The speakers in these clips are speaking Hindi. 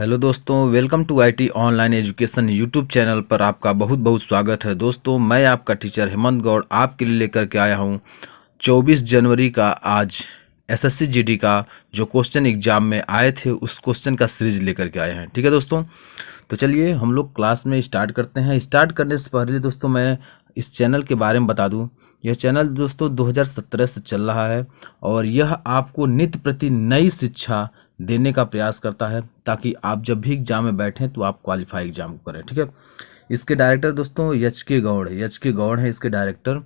हेलो दोस्तों, welcome to IT online education YouTube channel पर आपका बहुत बहुत स्वागत है। दोस्तों, मैं आपका टीचर हेमंत गौड़ आपके लिए लेकर के आया हूं 24 जनवरी का आज एसएससी जीडी का जो क्वेश्चन एग्जाम में आए थे उस क्वेश्चन का सीरीज लेकर के आए हैं। ठीक है दोस्तों, तो चलिए हम लोग क्लास में स्टार्ट करते हैं। स्टार्ट करने से पहले दोस्तों मैं इस चैनल के बारे में बता दूं। यह चैनल दोस्तों 2017 से चल रहा है और यह आपको नित्य प्रति नई शिक्षा देने का प्रयास करता है ताकि आप जब भी एग्जाम में बैठें तो आप क्वालिफाई एग्जाम को करें। ठीक है, इसके डायरेक्टर दोस्तों एच के गौड़ है इसके डायरेक्टर।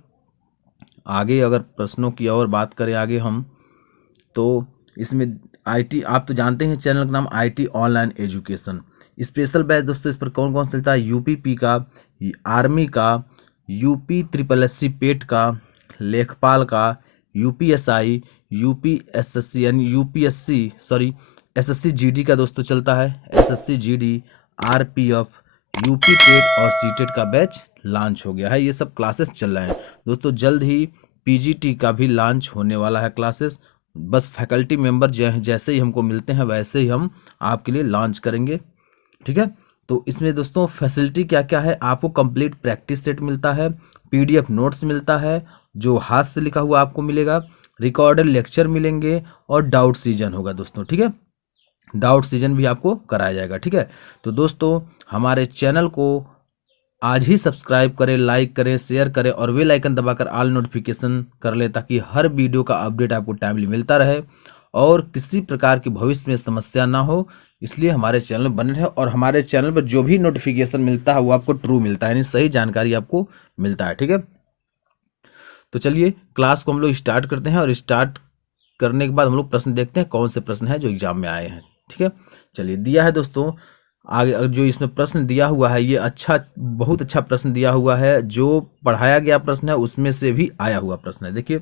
आगे अगर प्रश्नों की और बात करें आगे हम, तो इसमें आईटी आप तो जानते हैं चैनल का नाम IT online education. Special batch दोस्तों इस पर कौन कौन चलता है? यूपीपी का, आर्मी का, यूपी ट्रिपल एससी पेट का, लेखपाल का, यूपीएसआई, यूपीएसएससी यानी यूपीएससी सॉरी एसएससी जीडी का दोस्तों चलता है। SSC GD, RPF, UP TET और सीटेट का बैच लॉन्च हो गया है। ये सब क्लासेस चल रहे हैं दोस्तों। जल्द ही पीजीटी का भी लॉन्च होने वाला है क्लासेस। बस फैकल्टी मेंबर जैसे ही हमको मिलते हैं वैसे ही हम आपके लिए लॉन्च करेंगे। ठीक है, तो इसमें दोस्तों फैसिलिटी क्या क्या है? आपको कंप्लीट प्रैक्टिस सेट मिलता है, पीडीएफ नोट्स मिलता है जो हाथ से लिखा हुआ आपको मिलेगा, रिकॉर्डेड लेक्चर मिलेंगे और डाउट सीजन होगा दोस्तों। ठीक है, डाउट सीजन भी आपको कराया जाएगा। ठीक है, तो दोस्तों हमारे चैनल को आज ही सब्सक्राइब करें, लाइक करें, शेयर करें और बेल आइकन दबाकर ऑल नोटिफिकेशन कर लें ताकि हर वीडियो का अपडेट आपको टाइमली मिलता रहे और किसी प्रकार की भविष्य में समस्या ना हो। इसलिए हमारे चैनल में बने रहे और हमारे चैनल पर जो भी नोटिफिकेशन मिलता है वो आपको ट्रू मिलता है, यानी सही जानकारी आपको मिलता है। ठीक है, तो चलिए क्लास को हम लोग स्टार्ट करते हैं और स्टार्ट करने के बाद हम लोग प्रश्न देखते हैं कौन से प्रश्न है जो एग्जाम में आए हैं। ठीक है, चलिए दिया है दोस्तों आगे जो इसमें प्रश्न दिया हुआ है ये बहुत अच्छा प्रश्न दिया हुआ है। जो पढ़ाया गया प्रश्न है उसमें से भी आया हुआ प्रश्न है। देखिए,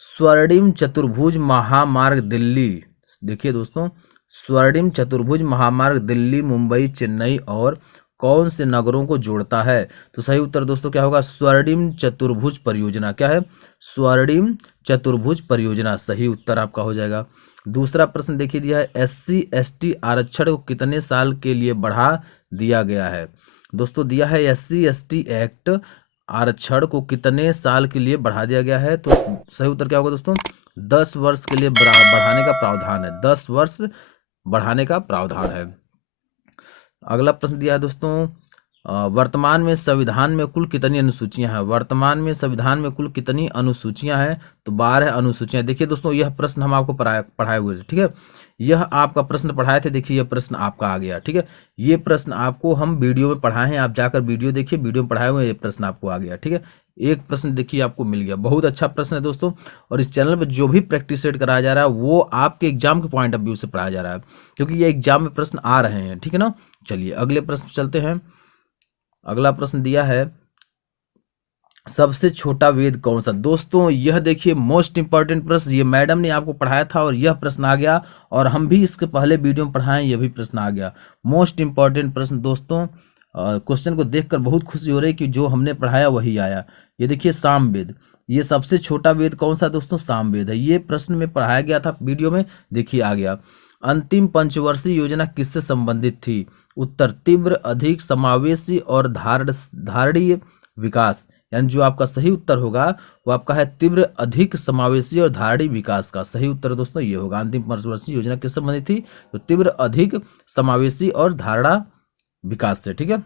स्वर्णिम चतुर्भुज महामार्ग दिल्ली, देखिए दोस्तों स्वर्णिम चतुर्भुज महामार्ग दिल्ली, मुंबई, चेन्नई और कौन से नगरों को जोड़ता है? तो सही उत्तर दोस्तों क्या होगा? स्वर्णिम चतुर्भुज परियोजना। क्या है? स्वर्णिम चतुर्भुज परियोजना सही उत्तर आपका हो जाएगा। दूसरा प्रश्न देखिए दिया है एससी एसटी आरक्षण को कितने साल के लिए बढ़ा दिया गया है? दोस्तों दिया है एससी एसटी एक्ट आरक्षण को कितने साल के लिए बढ़ा दिया गया है? तो सही उत्तर क्या होगा दोस्तों? 10 वर्ष के लिए बढ़ाने का प्रावधान है। 10 वर्ष बढ़ाने का प्रावधान है। अगला प्रश्न दिया है दोस्तों वर्तमान में संविधान में कुल कितनी अनुसूचियां हैं? वर्तमान में संविधान में कुल कितनी अनुसूचियां हैं? तो 12 अनुसूचियां। देखिए दोस्तों यह प्रश्न हम आपको पढ़ाए हुए थे। ठीक है, यह आपका प्रश्न पढ़ाए थे। देखिए यह प्रश्न आपका आ गया। ठीक है, ये प्रश्न आपको हम वीडियो में पढ़ाए हैं, आप जाकर वीडियो देखिए, वीडियो में पढ़ाए हुए ये प्रश्न आपको आ गया। ठीक है, एक प्रश्न देखिए आपको मिल गया। बहुत अच्छा प्रश्न है दोस्तों और इस चैनल पर जो भी प्रैक्टिस सेट कराया जा रहा है वो आपके एग्जाम के पॉइंट ऑफ व्यू से पढ़ाया जा रहा है क्योंकि ये एग्जाम में प्रश्न आ रहे हैं। ठीक है ना, चलिए अगले प्रश्न चलते हैं। अगला प्रश्न दिया है सबसे छोटा वेद कौन सा? दोस्तों यह देखिए मोस्ट इंपॉर्टेंट प्रश्न, ये मैडम ने आपको पढ़ाया था और यह प्रश्न आ गया और हम भी इसके पहले वीडियो में पढ़ाए, यह भी प्रश्न आ गया। मोस्ट इंपॉर्टेंट प्रश्न दोस्तों, क्वेश्चन को देखकर बहुत खुशी हो रही कि जो हमने पढ़ाया वही आया। ये देखिए सामवेद, ये सबसे छोटा वेद कौन सा? दोस्तों सामवेद है। ये प्रश्न में पढ़ाया गया था वीडियो में, देखिए आ गया। अंतिम पंचवर्षीय योजना किससे संबंधित थी? उत्तर तीव्र, अधिक, समावेशी और धारणीय विकास, यानी जो आपका सही उत्तर होगा वो आपका है तीव्र, अधिक, समावेशी और धारणीय विकास का सही उत्तर दोस्तों ये होगा। अंतिम पंचवर्षीय योजना किससे संबंधित थी? तो तीव्र, अधिक, समावेशी और धारणा विकास से। ठीक है,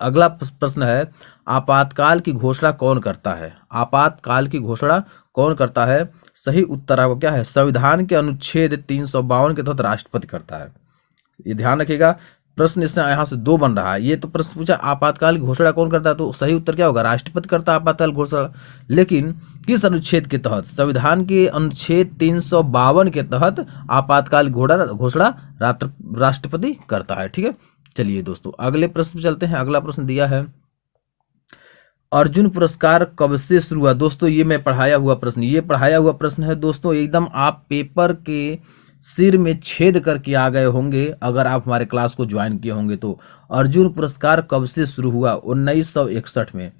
अगला प्रश्न है आपातकाल की घोषणा कौन करता है? आपातकाल की घोषणा कौन करता है? सही उत्तर आपका क्या है? संविधान के अनुच्छेद 352 के तहत राष्ट्रपति करता है। ये ध्यान रखिएगा, प्रश्न इसमें यहाँ से 2 बन रहा है। ये तो प्रश्न पूछा आपातकाल की घोषणा कौन करता है, तो सही उत्तर क्या होगा? राष्ट्रपति करता है आपातकाल घोषणा। लेकिन किस अनुच्छेद के तहत? संविधान के अनुच्छेद 352 के तहत आपातकाल घोषणा राष्ट्रपति करता है। ठीक है, चलिए दोस्तों अगले प्रश्न पे चलते हैं। अगला प्रश्न दिया है अर्जुन पुरस्कार कब से शुरू हुआ? दोस्तों ये मैं पढ़ाया हुआ प्रश्न, ये पढ़ाया हुआ प्रश्न है दोस्तों, एकदम आप पेपर के सिर में छेद करके आ गए होंगे अगर आप हमारे क्लास को ज्वाइन किए होंगे तो। अर्जुन पुरस्कार कब से शुरू हुआ? 1961 में।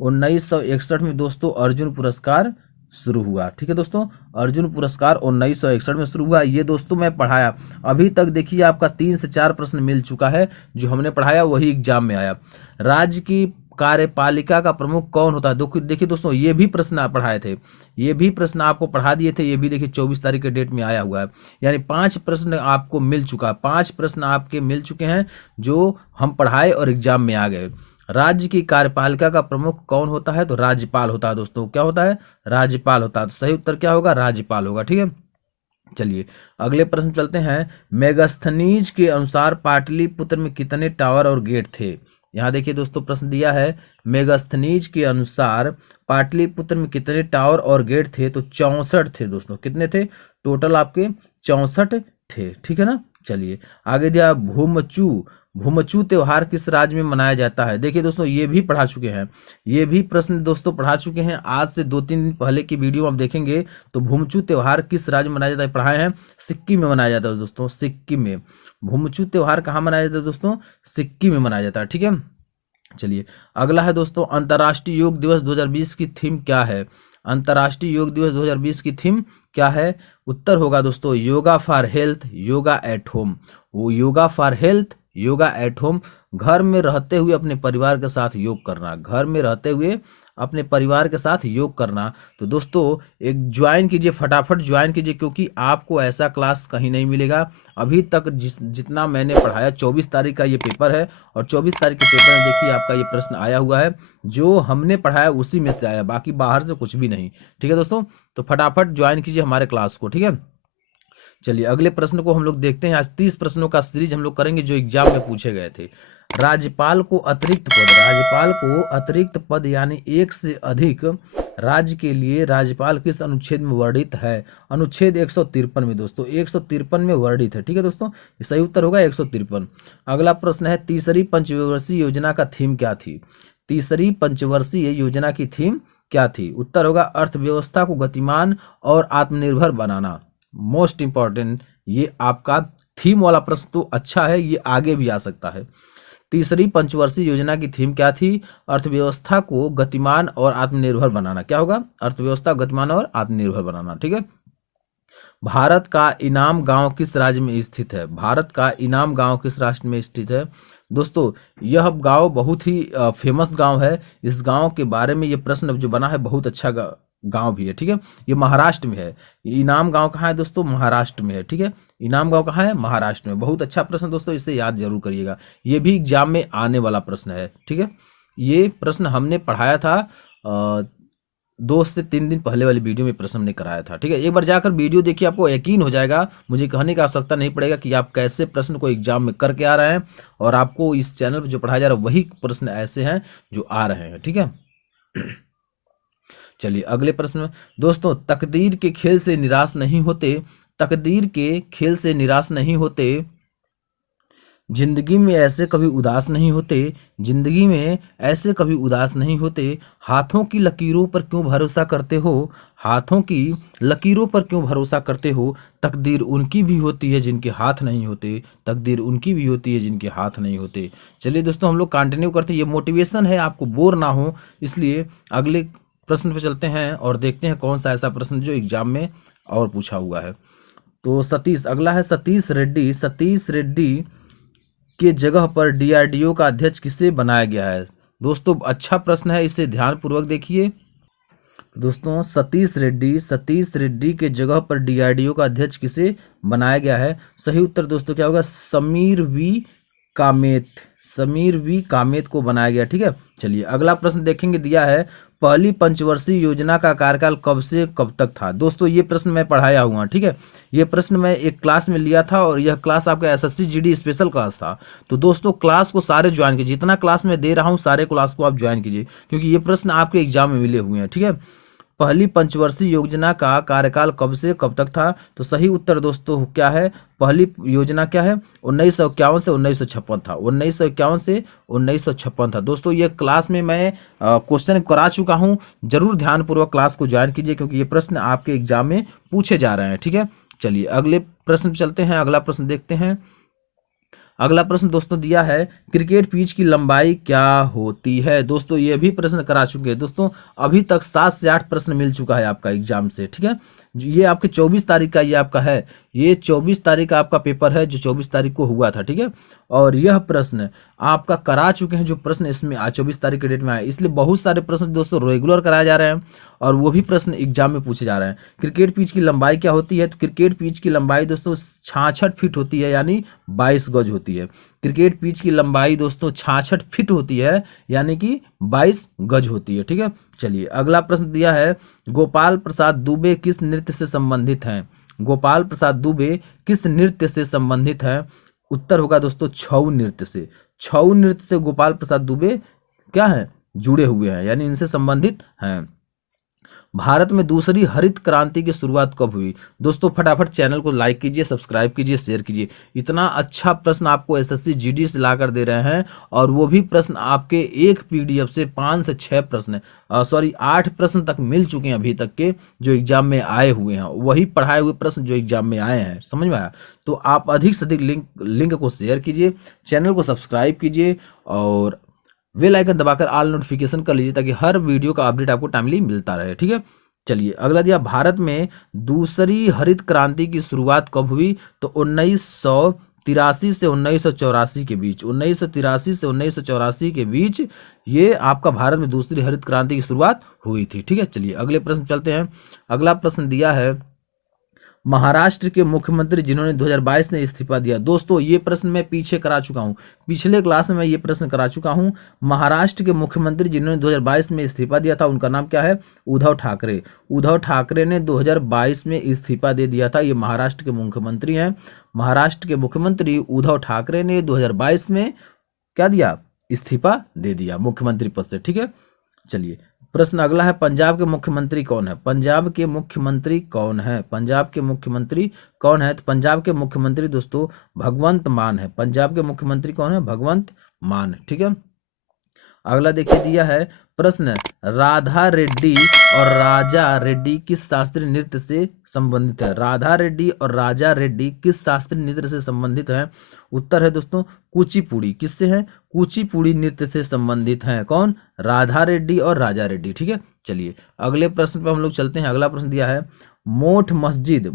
1961 में दोस्तों अर्जुन पुरस्कार शुरू हुआ। ठीक है दोस्तों, अर्जुन पुरस्कार 1961 में शुरू हुआ। ये दोस्तों मैं पढ़ाया। अभी तक देखिए आपका 3 से 4 प्रश्न मिल चुका है, जो हमने पढ़ाया वही एग्जाम में आया। राज्य की कार्यपालिका का प्रमुख कौन होता है? देखिए दोस्तों, ये भी प्रश्न आप पढ़ाए थे, ये भी प्रश्न आपको पढ़ा दिए थे। ये भी देखिए 24 तारीख के डेट में आया हुआ है। यानी 5 प्रश्न आपको मिल चुका, 5 प्रश्न आपके मिल चुके हैं जो हम पढ़ाए और एग्जाम में आ गए। राज्य की कार्यपालिका का प्रमुख कौन होता है? तो राज्यपाल होता है दोस्तों। क्या होता है? राज्यपाल होता है। तो सही उत्तर क्या होगा? राज्यपाल होगा। ठीक है, चलिए अगले प्रश्न चलते हैं। मेगास्थनीज के अनुसार पाटलिपुत्र में कितने टावर और गेट थे? यहाँ देखिए दोस्तों प्रश्न दिया है, मेगास्थनीज के अनुसार पाटलिपुत्र में कितने टावर और गेट थे? तो 64 थे दोस्तों। कितने थे? टोटल आपके 64 थे। ठीक है ना। चलिए आगे दिया, भूमचू भूमचू त्योहार किस राज्य में मनाया जाता है? देखिए दोस्तों, ये भी पढ़ा चुके हैं, ये भी प्रश्न दोस्तों पढ़ा चुके हैं। आज से 2-3 दिन पहले की वीडियो आप देखेंगे तो भूमचू त्योहार किस राज्य में मनाया जाता है पढ़ाए हैं। सिक्किम में मनाया जाता है दोस्तों, सिक्किम में। भूमचू त्योहार कहाँ मनाया जाता है दोस्तों? सिक्किम में मनाया जाता है। ठीक है, चलिए अगला है दोस्तों, अंतर्राष्ट्रीय योग दिवस 2020 की थीम क्या है? अंतर्राष्ट्रीय योग दिवस 2020 की थीम क्या है? उत्तर होगा दोस्तों yoga for health, yoga at home. वो yoga for health, yoga at home. घर में रहते हुए अपने परिवार के साथ योग करना, घर में रहते हुए अपने परिवार के साथ योग करना। तो दोस्तों एक ज्वाइन कीजिए, फटाफट ज्वाइन कीजिए, क्योंकि आपको ऐसा क्लास कहीं नहीं मिलेगा। अभी तक जितना मैंने पढ़ाया, 24 तारीख का ये पेपर है और 24 तारीख के पेपर में देखिए आपका ये प्रश्न आया हुआ है। जो हमने पढ़ाया उसी में से आया, बाकी बाहर से कुछ भी नहीं। ठीक है दोस्तों, तो फटाफट ज्वाइन कीजिए हमारे क्लास को। ठीक है, चलिए अगले प्रश्न को हम लोग देखते हैं। आज 30 प्रश्नों का सीरीज हम लोग करेंगे जो एग्जाम में पूछे गए थे। राज्यपाल को अतिरिक्त पद, राज्यपाल को अतिरिक्त पद यानी एक से अधिक राज्य के लिए राज्यपाल किस अनुच्छेद में वर्णित है? अनुच्छेद 153 में दोस्तों, 153 में वर्णित है। ठीक है दोस्तों, सही उत्तर होगा 153। अगला प्रश्न है, तीसरी पंचवर्षीय योजना का थीम क्या थी? तीसरी पंचवर्षीय योजना की थीम क्या थी? उत्तर होगा अर्थव्यवस्था को गतिमान और आत्मनिर्भर बनाना। मोस्ट इंपॉर्टेंट, ये आपका थीम वाला प्रश्न तो अच्छा है, ये आगे भी आ सकता है। तीसरी पंचवर्षीय योजना की थीम क्या थी? अर्थव्यवस्था को गतिमान और आत्मनिर्भर बनाना। क्या होगा? अर्थव्यवस्था गतिमान और आत्मनिर्भर बनाना। ठीक है, भारत का इनाम गांव किस राज्य में स्थित है? भारत का इनाम गांव किस राष्ट्र में स्थित है? दोस्तों यह गांव बहुत ही फेमस गांव है। इस गांव के बारे में ये प्रश्न जो बना है बहुत अच्छा गांव भी है। ठीक है, ये महाराष्ट्र में है। इनाम गांव कहाँ है दोस्तों? महाराष्ट्र में है। ठीक है, इनाम गांव कहाँ है? महाराष्ट्र में। बहुत अच्छा प्रश्न दोस्तों, इसे याद जरूर करिएगा, ये भी एग्जाम में आने वाला प्रश्न है। ठीक है, ये प्रश्न हमने पढ़ाया था 2 से 3 दिन पहले वाली वीडियो में प्रश्न हमने कराया था। ठीक है, एक बार जाकर वीडियो देखिए, आपको यकीन हो जाएगा, मुझे कहने की आवश्यकता नहीं पड़ेगा कि आप कैसे प्रश्न को एग्जाम में करके आ रहे हैं। और आपको इस चैनल पर जो पढ़ाया जा रहा है वही प्रश्न ऐसे हैं जो आ रहे हैं। ठीक है, चलिए अगले प्रश्न में दोस्तों, तकदीर के खेल से निराश नहीं होते, तकदीर के खेल से निराश नहीं होते, जिंदगी में ऐसे कभी उदास नहीं होते, जिंदगी में ऐसे कभी उदास नहीं होते, हाथों की लकीरों पर क्यों भरोसा करते हो, हाथों की लकीरों पर क्यों भरोसा करते हो, तकदीर उनकी भी होती है जिनके हाथ नहीं होते, तकदीर उनकी भी होती है जिनके हाथ नहीं होते। चलिए दोस्तों हम लोग कंटिन्यू करते हैं, ये मोटिवेशन है, आपको बोर ना हो इसलिए। अगले प्रश्न पे चलते हैं और देखते हैं कौन सा ऐसा प्रश्न जो एग्जाम में और पूछा हुआ है। तो सतीश, अगला है सतीश रेड्डी। सतीश रेड्डी के जगह पर डीआरडीओ का अध्यक्ष किसे बनाया गया है? दोस्तों अच्छा प्रश्न है, इसे ध्यान पूर्वक देखिए। दोस्तों सतीश रेड्डी के जगह पर डीआरडीओ का अध्यक्ष किसे बनाया गया है? सही उत्तर दोस्तों क्या होगा? समीर वी कामेत को बनाया गया। ठीक है, चलिए अगला प्रश्न देखेंगे, दिया है पहली पंचवर्षीय योजना का कार्यकाल कब से कब तक था? दोस्तों ये प्रश्न मैं पढ़ाया हुआ। ठीक है, ये प्रश्न मैं एक क्लास में लिया था और यह क्लास आपका एसएससी जीडी स्पेशल क्लास था। तो दोस्तों क्लास को सारे ज्वाइन कीजिए, जितना क्लास में दे रहा हूँ सारे क्लास को आप ज्वाइन कीजिए, क्योंकि ये प्रश्न आपके एग्जाम में मिले हुए हैं। ठीक है, पहली पंचवर्षीय योजना का कार्यकाल कब से कब तक था? तो सही उत्तर दोस्तों क्या है? पहली योजना क्या है? 1951 से 1956 था। 1951 से 1956 था। दोस्तों ये क्लास में मैं क्वेश्चन करा चुका हूं, जरूर ध्यानपूर्वक क्लास को ज्वाइन कीजिए, क्योंकि ये प्रश्न आपके एग्जाम में पूछे जा रहे हैं। ठीक है, चलिए अगले प्रश्न चलते हैं, अगला प्रश्न देखते हैं। अगला प्रश्न दोस्तों दिया है क्रिकेट पिच की लंबाई क्या होती है। दोस्तों ये भी प्रश्न करा चुके हैं दोस्तों, अभी तक 7 से 8 प्रश्न मिल चुका है आपका एग्जाम से, ठीक है। ये आपके 24 तारीख का ये आपका है, ये 24 तारीख का आपका पेपर है जो 24 तारीख को हुआ था, ठीक है। और यह प्रश्न आपका करा चुके हैं, जो प्रश्न इसमें आज 24 तारीख के डेट में आए, इसलिए बहुत सारे प्रश्न दोस्तों रेगुलर कराए जा रहे हैं और वो भी प्रश्न एग्जाम में पूछे जा रहे हैं। क्रिकेट पिच की लंबाई क्या होती है, तो क्रिकेट पिच की लंबाई दोस्तों 66 फीट होती है, यानी 22 गज होती है। क्रिकेट पिच की लंबाई दोस्तों 66 फीट होती है, यानी कि 22 गज होती है, ठीक है। चलिए अगला प्रश्न दिया है गोपाल प्रसाद दुबे किस नृत्य से संबंधित हैं। गोपाल प्रसाद दुबे किस नृत्य से संबंधित है। उत्तर होगा दोस्तों छऊ नृत्य से। छऊ नृत्य से गोपाल प्रसाद दुबे क्या है, जुड़े हुए हैं, यानी इनसे संबंधित हैं। भारत में दूसरी हरित क्रांति की शुरुआत कब हुई। दोस्तों फटाफट चैनल को लाइक कीजिए, सब्सक्राइब कीजिए, शेयर कीजिए। इतना अच्छा प्रश्न आपको एसएससी जीडी से ला कर दे रहे हैं और वो भी प्रश्न आपके एक पीडीएफ से 5 से 6 प्रश्न 8 प्रश्न तक मिल चुके हैं अभी तक के, जो एग्जाम में आए हुए हैं, वही पढ़ाए हुए प्रश्न जो एग्जाम में आए हैं, समझ में आया। तो आप अधिक से अधिक लिंक को शेयर कीजिए, चैनल को सब्सक्राइब कीजिए और बेल आइकन दबाकर ऑल नोटिफिकेशन कर लीजिए ताकि हर वीडियो का अपडेट आपको टाइमली मिलता रहे, ठीक है। चलिए अगला दिया भारत में दूसरी हरित क्रांति की शुरुआत कब हुई, तो 1983 से 1984 के बीच, 1983 से 1984 के बीच ये आपका भारत में दूसरी हरित क्रांति की शुरुआत हुई थी, ठीक है। चलिए अगले प्रश्न चलते हैं। अगला प्रश्न दिया है महाराष्ट्र के मुख्यमंत्री जिन्होंने 2022 में इस्तीफा दिया। दोस्तों ये प्रश्न मैं पीछे करा चुका हूं, पिछले क्लास में मैं ये प्रश्न करा चुका हूं। महाराष्ट्र के मुख्यमंत्री जिन्होंने 2022 में इस्तीफा दिया था उनका नाम क्या है, उद्धव ठाकरे। उद्धव ठाकरे ने 2022 में इस्तीफा दे दिया था, ये महाराष्ट्र के मुख्यमंत्री हैं। महाराष्ट्र के मुख्यमंत्री उद्धव ठाकरे ने 2022 में क्या दिया, इस्तीफा दे दिया मुख्यमंत्री पद से, ठीक है। चलिए प्रश्न अगला है पंजाब के मुख्यमंत्री कौन है। पंजाब के मुख्यमंत्री कौन है, पंजाब के मुख्यमंत्री कौन है, तो पंजाब के मुख्यमंत्री दोस्तों भगवंत मान है। पंजाब के मुख्यमंत्री कौन है, भगवंत मान, ठीक है। अगला देखिए दिया है प्रश्न राधा रेड्डी और राजा रेड्डी किस शास्त्रीय नृत्य से संबंधित है। राधा रेड्डी और राजा रेड्डी किस शास्त्रीय नृत्य से संबंधित है। उत्तर है दोस्तों कुचिपुड़ी। किससे है, कुचिपुड़ी नृत्य से संबंधित है। कौन, राधा रेड्डी और राजा रेड्डी, ठीक है। चलिए अगले प्रश्न पर हम लोग चलते हैं। अगला प्रश्न दिया है मोठ मस्जिद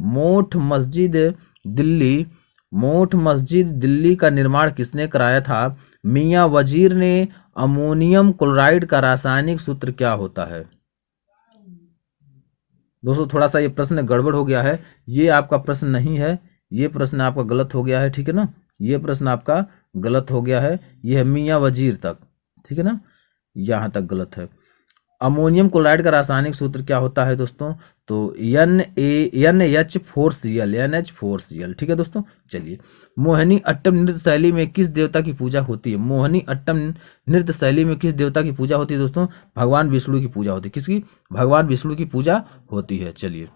दिल्ली का निर्माण किसने कराया था। मियां वजीर ने। अमोनियम क्लोराइड का रासायनिक सूत्र क्या होता है। दोस्तों थोड़ा सा ये प्रश्न गड़बड़ हो गया है, ये आपका प्रश्न नहीं है, ये प्रश्न आपका गलत हो गया है, ठीक है ना। ये प्रश्न आपका गलत हो गया है, ये है मियां वजीर तक, ठीक है ना, यहाँ तक गलत है। अमोनियम क्लोराइड का रासायनिक सूत्र क्या होता है दोस्तों, तो NH4Cl, ठीक है दोस्तों। चलिए मोहिनी अट्टम नृत्य शैली में किस देवता की पूजा होती है। मोहिनी अट्टम नृत्य शैली में किस देवता की पूजा होती है दोस्तों, भगवान विष्णु की पूजा होती है। किसकी, भगवान विष्णु की पूजा होती है। चलिए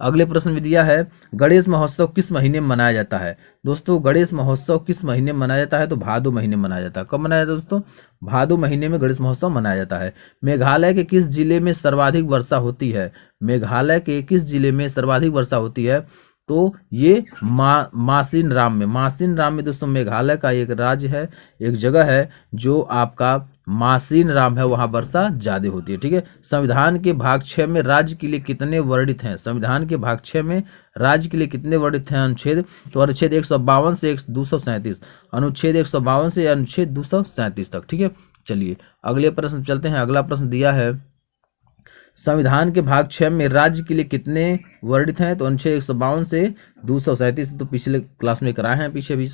अगले प्रश्न में दिया है गणेश महोत्सव किस महीने में मनाया जाता है। दोस्तों गणेश महोत्सव किस महीने में मनाया जाता है, तो भादो महीने में मनाया जाता है। कब मनाया जाता है दोस्तों, भादो महीने में गणेश महोत्सव मनाया जाता है। मेघालय के किस जिले में सर्वाधिक वर्षा होती है। मेघालय के किस जिले में सर्वाधिक वर्षा होती है, तो ये मासिन राम में दोस्तों मेघालय का एक राज्य है, एक जगह है जो आपका मासिन राम है, वहाँ वर्षा ज्यादा होती है, ठीक है। संविधान के भाग 6 में राज्य के लिए कितने वर्णित हैं। संविधान के भाग 6 में राज्य के लिए कितने वर्णित हैं अनुच्छेद, तो अनुच्छेद 152 से 237, अनुच्छेद 152 से अनुच्छेद 237 तक, ठीक है। चलिए अगले प्रश्न चलते हैं। अगला प्रश्न दिया है संविधान के भाग 6 में राज्य के लिए कितने वर्णित हैं, तो अनुच्छेद 152 से 237, तो पिछले क्लास में कराए हैं पीछे भी।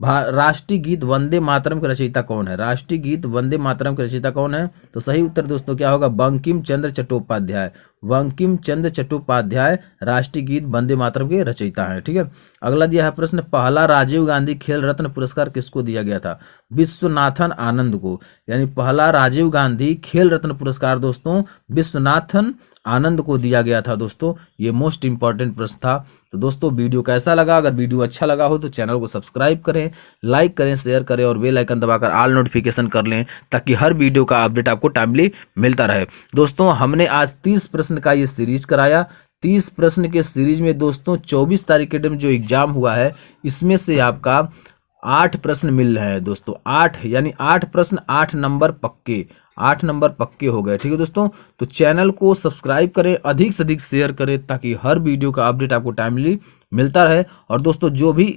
राष्ट्रीय गीत वंदे मातरम के रचयिता कौन है। राष्ट्रीय गीत वंदे मातरम के रचयिता कौन है, तो सही उत्तर दोस्तों क्या होगा, बंकिम चंद्र चट्टोपाध्याय। बंकिम चंद्र चट्टोपाध्याय राष्ट्रीय गीत वंदे मातरम के रचयिता हैं, ठीक है। अगला दिया है प्रश्न पहला राजीव गांधी खेल रत्न पुरस्कार किसको दिया गया था। विश्वनाथन आनंद को, यानी पहला राजीव गांधी खेल रत्न पुरस्कार दोस्तों विश्वनाथन आनंद को दिया गया था दोस्तों। ये मोस्ट इंपॉर्टेंट प्रश्न था। तो दोस्तों वीडियो कैसा लगा, अगर वीडियो अच्छा लगा हो तो चैनल को सब्सक्राइब करें, लाइक करें, शेयर करें और बेल आइकन दबाकर ऑल नोटिफिकेशन कर लें ताकि हर वीडियो का अपडेट आपको टाइमली मिलता रहे। दोस्तों हमने आज 30 प्रश्न का ये सीरीज कराया, 30 प्रश्न के सीरीज में दोस्तों 24 तारीख के दिन जो एग्जाम हुआ है इसमें से आपका 8 प्रश्न मिल रहे हैं दोस्तों। 8 यानी 8 प्रश्न 8 नंबर पक्के, 8 नंबर पक्के हो गए। ठीक है दोस्तों, तो चैनल को सब्सक्राइब करें, अधिक से अधिक शेयर करें ताकि हर वीडियो का अपडेट आपको टाइमली मिलता रहे। और दोस्तों जो भी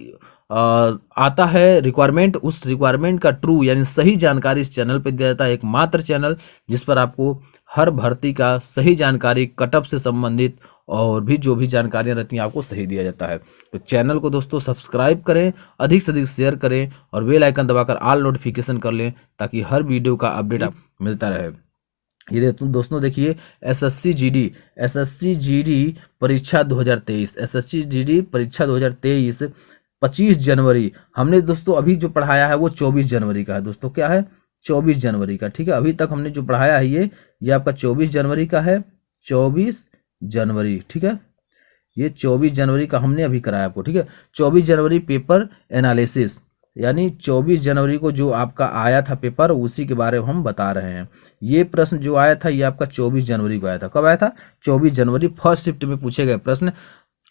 आता है रिक्वायरमेंट, उस रिक्वायरमेंट का ट्रू यानी सही जानकारी इस चैनल पे दिया जाता है। एकमात्र चैनल जिस पर आपको हर भर्ती का सही जानकारी, कटअप से संबंधित और भी जो भी जानकारियां रहती हैं आपको सही दिया जाता है। तो चैनल को दोस्तों सब्सक्राइब करें, अधिक से अधिक शेयर करें और बेल आइकन दबाकर ऑल नोटिफिकेशन कर लें ताकि हर वीडियो का अपडेट आप मिलता रहे। ये दोस्तों देखिए, एसएससी जीडी परीक्षा 2023, एसएससी जीडी परीक्षा 2023 25 जनवरी। हमने दोस्तों अभी जो पढ़ाया है वो 24 जनवरी का है दोस्तों। क्या है? 24 जनवरी का। ठीक है, अभी तक हमने जो पढ़ाया है ये आपका 24 जनवरी का है। 24 जनवरी, ठीक है, ये 24 जनवरी का हमने अभी कराया आपको। ठीक है, 24 जनवरी पेपर एनालिसिस, यानी 24 जनवरी को जो आपका आया था पेपर उसी के बारे में हम बता रहे हैं। ये प्रश्न जो आया था ये आपका 24 जनवरी को आया था। कब आया था? 24 जनवरी। फर्स्ट शिफ्ट में पूछे गए प्रश्न।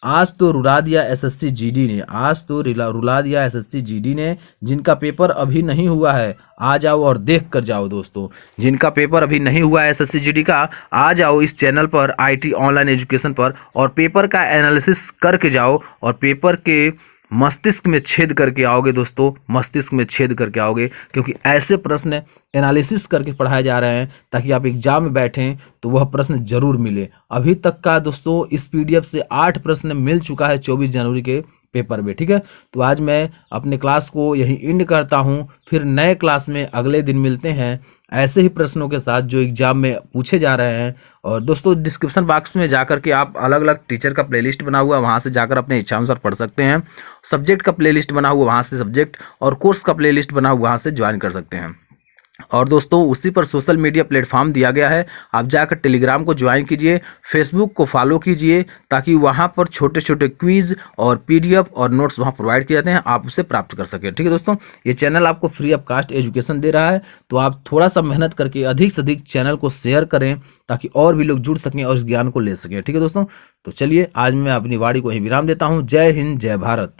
आज तो रुला दिया एसएससी जीडी ने, आज तो रुला दिया एसएससी जीडी ने। जिनका पेपर अभी नहीं हुआ है आ जाओ और देख कर जाओ दोस्तों। जिनका पेपर अभी नहीं हुआ है एसएससी जीडी का, आ जाओ इस चैनल पर आईटी ऑनलाइन एजुकेशन पर और पेपर का एनालिसिस करके जाओ और पेपर के मस्तिष्क में छेद करके आओगे दोस्तों, मस्तिष्क में छेद करके आओगे, क्योंकि ऐसे प्रश्न एनालिसिस करके पढ़ाए जा रहे हैं ताकि आप एग्जाम में बैठें तो वह प्रश्न जरूर मिले। अभी तक का दोस्तों इस पीडीएफ से 8 प्रश्न मिल चुका है 24 जनवरी के पेपर में। ठीक है, तो आज मैं अपने क्लास को यहीं एंड करता हूं, फिर नए क्लास में अगले दिन मिलते हैं ऐसे ही प्रश्नों के साथ जो एग्जाम में पूछे जा रहे हैं। और दोस्तों डिस्क्रिप्शन बॉक्स में जाकर के आप अलग अलग टीचर का प्लेलिस्ट बना हुआ है, वहां से जाकर अपने इच्छानुसार पढ़ सकते हैं। सब्जेक्ट का प्लेलिस्ट बना हुआ वहां से सब्जेक्ट, और कोर्स का प्लेलिस्ट बना हुआ वहां से ज्वाइन कर सकते हैं। और दोस्तों उसी पर सोशल मीडिया प्लेटफॉर्म दिया गया है, आप जाकर टेलीग्राम को ज्वाइन कीजिए, फेसबुक को फॉलो कीजिए ताकि वहां पर छोटे छोटे क्विज और पीडीएफ और नोट्स वहां प्रोवाइड किए जाते हैं, आप उसे प्राप्त कर सकें। ठीक है दोस्तों, ये चैनल आपको फ्री ऑफ कास्ट एजुकेशन दे रहा है, तो आप थोड़ा सा मेहनत करके अधिक से अधिक चैनल को शेयर करें ताकि और भी लोग जुड़ सकें और इस ज्ञान को ले सकें। ठीक है दोस्तों, तो चलिए आज मैं अपनी वाणी को यहीं विराम देता हूँ। जय हिंद, जय भारत।